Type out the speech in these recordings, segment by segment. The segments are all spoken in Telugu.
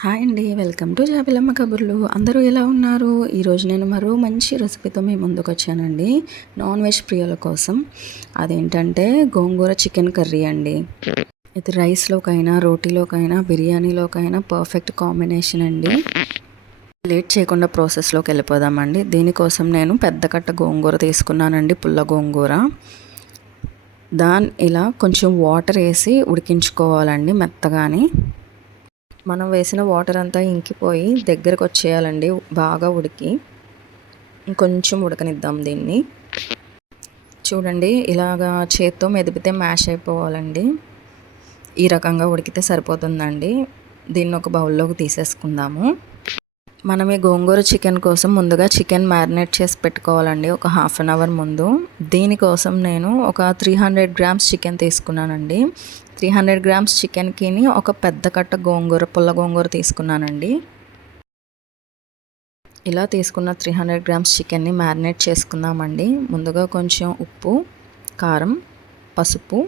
హాయ్ అండి, వెల్కమ్ టు జాబిలమ్మ కబుర్లు. అందరూ ఎలా ఉన్నారు? ఈరోజు నేను మరో మంచి రెసిపీతో మీ ముందుకు వచ్చానండి, నాన్ వెజ్ ప్రియుల కోసం. అదేంటంటే గోంగూర చికెన్ కర్రీ అండి. ఇది రైస్లోకైనా, రోటీలోకైనా, బిర్యానీలోకైనా పర్ఫెక్ట్ కాంబినేషన్ అండి. లేట్ చేయకుండా ప్రాసెస్లోకి వెళ్ళిపోదామండి. దీనికోసం నేను పెద్ద కట్ట గోంగూర తీసుకున్నానండి, పుల్ల గోంగూర. దాన్ని ఇలా కొంచెం వాటర్ వేసి ఉడికించుకోవాలండి మెత్తగాని. మనం వేసిన వాటర్ అంతా ఇంకిపోయి దగ్గరకు వచ్చేయాలండి, బాగా ఉడికి. ఇంకొంచెం ఉడకనిద్దాం దీన్ని. చూడండి, ఇలాగా చేత్తో మెదిపితే మ్యాష్ అయిపోవాలండి. ఈ రకంగా ఉడికితే సరిపోతుందండి. దీన్ని ఒక బౌల్లోకి తీసేసుకుందాము. మనం ఈ గోంగూర చికెన్ కోసం ముందుగా చికెన్ మ్యారినేట్ చేసి పెట్టుకోవాలండి, ఒక హాఫ్ అన్ అవర్ ముందు. దీనికోసం నేను ఒక 300 గ్రామ్స్ చికెన్ తీసుకున్నానండి. 300 గ్రామ్స్ చికెన్కి ఒక పెద్ద కట్ట గోంగూర, పుల్ల గోంగూర తీసుకున్నానండి. ఇలా తీసుకున్న 300 గ్రామ్స్ చికెన్ని మ్యారినేట్ చేసుకుందామండి. ముందుగా కొంచెం ఉప్పు, కారం, పసుపు,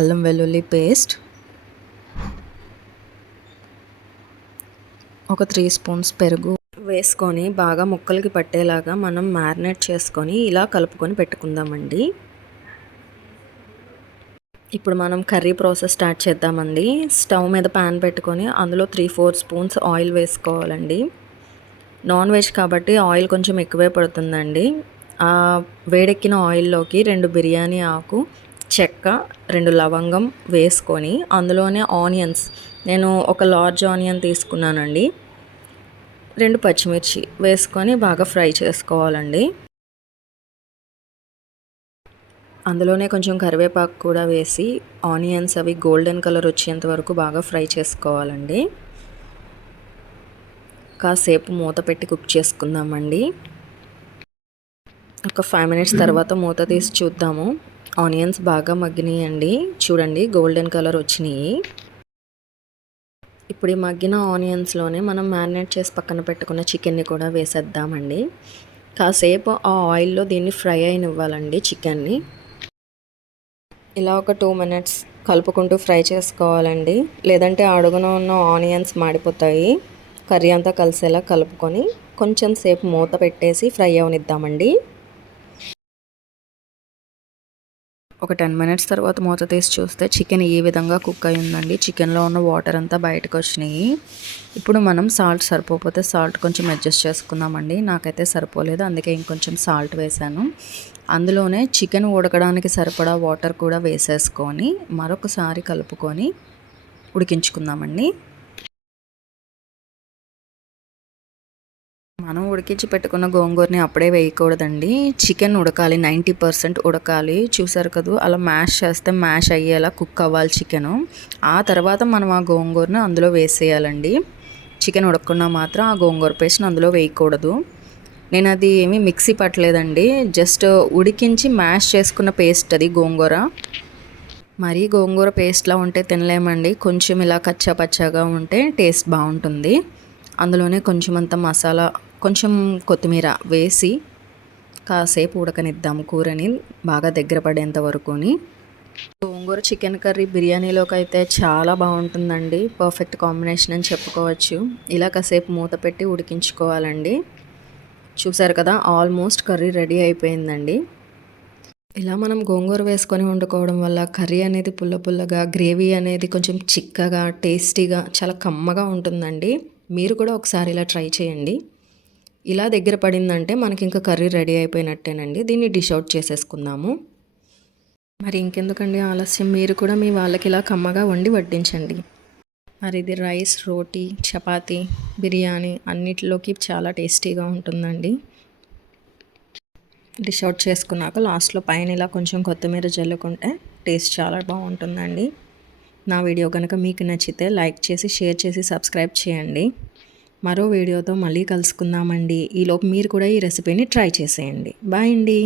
అల్లం వెల్లుల్లి పేస్ట్, ఒక 3 స్పూన్స్ పెరుగు వేసుకొని బాగా ముక్కలకి పట్టేలాగా మనం మ్యారినేట్ చేసుకొని ఇలా కలుపుకొని పెట్టుకుందామండి. ఇప్పుడు మనం కర్రీ ప్రాసెస్ స్టార్ట్ చేద్దామండి. స్టవ్ మీద ప్యాన్ పెట్టుకొని అందులో 3-4 స్పూన్స్ ఆయిల్ వేసుకోవాలండి. నాన్ వెజ్ కాబట్టి ఆయిల్ కొంచెం ఎక్కువే పడుతుందండి. వేడెక్కిన ఆయిల్లోకి 2 బిర్యానీ ఆకు, చెక్క, 2 లవంగం వేసుకొని అందులోనే ఆనియన్స్, నేను ఒక లార్జ్ ఆనియన్ తీసుకున్నానండి, 2 పచ్చిమిర్చి వేసుకొని బాగా ఫ్రై చేసుకోవాలండి. అందులోనే కొంచెం కరివేపాకు కూడా వేసి ఆనియన్స్ అవి గోల్డెన్ కలర్ వచ్చేంత వరకు బాగా ఫ్రై చేసుకోవాలండి. కాసేపు మూత పెట్టి కుక్ చేసుకుందామండి. ఒక 5 మినిట్స్ తర్వాత మూత తీసి చూద్దాము. ఆనియన్స్ బాగా మగ్గినాయండి. చూడండి, గోల్డెన్ కలర్ వచ్చినాయి. ఇప్పుడు ఈ మగ్గిన ఆనియన్స్లోనే మనం మ్యారినేట్ చేసి పక్కన పెట్టుకున్న చికెన్ని కూడా వేసేద్దామండి. కాసేపు ఆ ఆయిల్లో దీన్ని ఫ్రై అయినివ్వాలండి చికెన్ని. ఇలా ఒక 2 మినిట్స్ కలుపుకుంటూ ఫ్రై చేసుకోవాలండి, లేదంటే అడుగున ఉన్న ఆనియన్స్ మాడిపోతాయి. కర్రీ అంతా కలిసేలా కలుపుకొని కొంచెం సేపు మూత పెట్టేసి ఫ్రై అవనిద్దామండి. ఒక 10 మినిట్స్ తర్వాత మూత తీసి చూస్తే చికెన్ ఈ విధంగా కుక్ అయి ఉందండి. చికెన్లో ఉన్న వాటర్ అంతా బయటకు వచ్చినాయి. ఇప్పుడు మనం సాల్ట్ సరిపోతే సాల్ట్ కొంచెం అడ్జస్ట్ చేసుకుందామండి. నాకైతే సరిపోలేదు, అందుకే ఇంకొంచెం సాల్ట్ వేసాను. అందులోనే చికెన్ ఉడకడానికి సరిపడా వాటర్ కూడా వేసేసుకొని మరొకసారి కలుపుకొని ఉడికించుకుందామండి. మనం ఉడికించి పెట్టుకున్న గోంగూరని అప్పుడే వేయకూడదండి. చికెన్ ఉడకాలి, 90% ఉడకాలి. చూసారు కదా, అలా మ్యాష్ చేస్తే మ్యాష్ అయ్యేలా కుక్ అవ్వాలి చికెను. ఆ తర్వాత మనం ఆ గోంగూరను అందులో వేసేయాలండి. చికెన్ ఉడకకుండా మాత్రం ఆ గోంగూర పేస్ట్ని అందులో వేయకూడదు. నేను అది ఏమీ మిక్సీ పట్టలేదండి, జస్ట్ ఉడికించి మ్యాష్ చేసుకున్న పేస్ట్ అది గోంగూర. మరీ గోంగూర పేస్ట్లా ఉంటే తినలేమండి. కొంచెం ఇలా కచ్చా పచ్చాగా ఉంటే టేస్ట్ బాగుంటుంది. అందులోనే కొంచెం అంత మసాలా, కొంచెం కొత్తిమీర వేసి కాసేపు ఉడకనిద్దాము కూరని, బాగా దగ్గర పడేంత వరకుని. గోంగూర చికెన్ కర్రీ బిర్యానీలోకి అయితే చాలా బాగుంటుందండి, పర్ఫెక్ట్ కాంబినేషన్ అని చెప్పుకోవచ్చు. ఇలా కాసేపు మూత పెట్టి ఉడికించుకోవాలండి. చూసారు కదా, ఆల్మోస్ట్ కర్రీ రెడీ అయిపోయిందండి. ఇలా మనం గోంగూర వేసుకొని వండుకోవడం వల్ల కర్రీ అనేది పుల్ల పుల్లగా, గ్రేవీ అనేది కొంచెం చిక్కగా, టేస్టీగా, చాలా కమ్మగా ఉంటుందండి. మీరు కూడా ఒకసారి ఇలా ట్రై చేయండి. ఇలా దగ్గర పడిందంటే మనకి ఇంకా కర్రీ రెడీ అయిపోయినట్టేనండి. దీన్ని డిష్ అవుట్ చేసేసుకుందాము. మరి ఇంకెందుకండి ఆలస్యం, మీరు కూడా మీ వాళ్ళకి ఇలా కమ్మగా వండి వడ్డించండి. మరి ఇది రైస్, రోటీ, చపాతీ, బిర్యానీ అన్నిటిలోకి చాలా టేస్టీగా ఉంటుందండి. డిష్ అవుట్ చేసుకున్నాక లాస్ట్లో పైన ఇలా కొంచెం కొత్తిమీర జల్లుకుంటే టేస్ట్ చాలా బాగుంటుందండి. నా వీడియో కనుక మీకు నచ్చితే లైక్ చేసి, షేర్ చేసి, సబ్స్క్రైబ్ చేయండి. మరో వీడియోతో మళ్ళీ కలుసుకుందామండి. ఈలోపు మీరు కూడా ఈ రెసిపీని ట్రై చేసేయండి. బాయ్ అండి.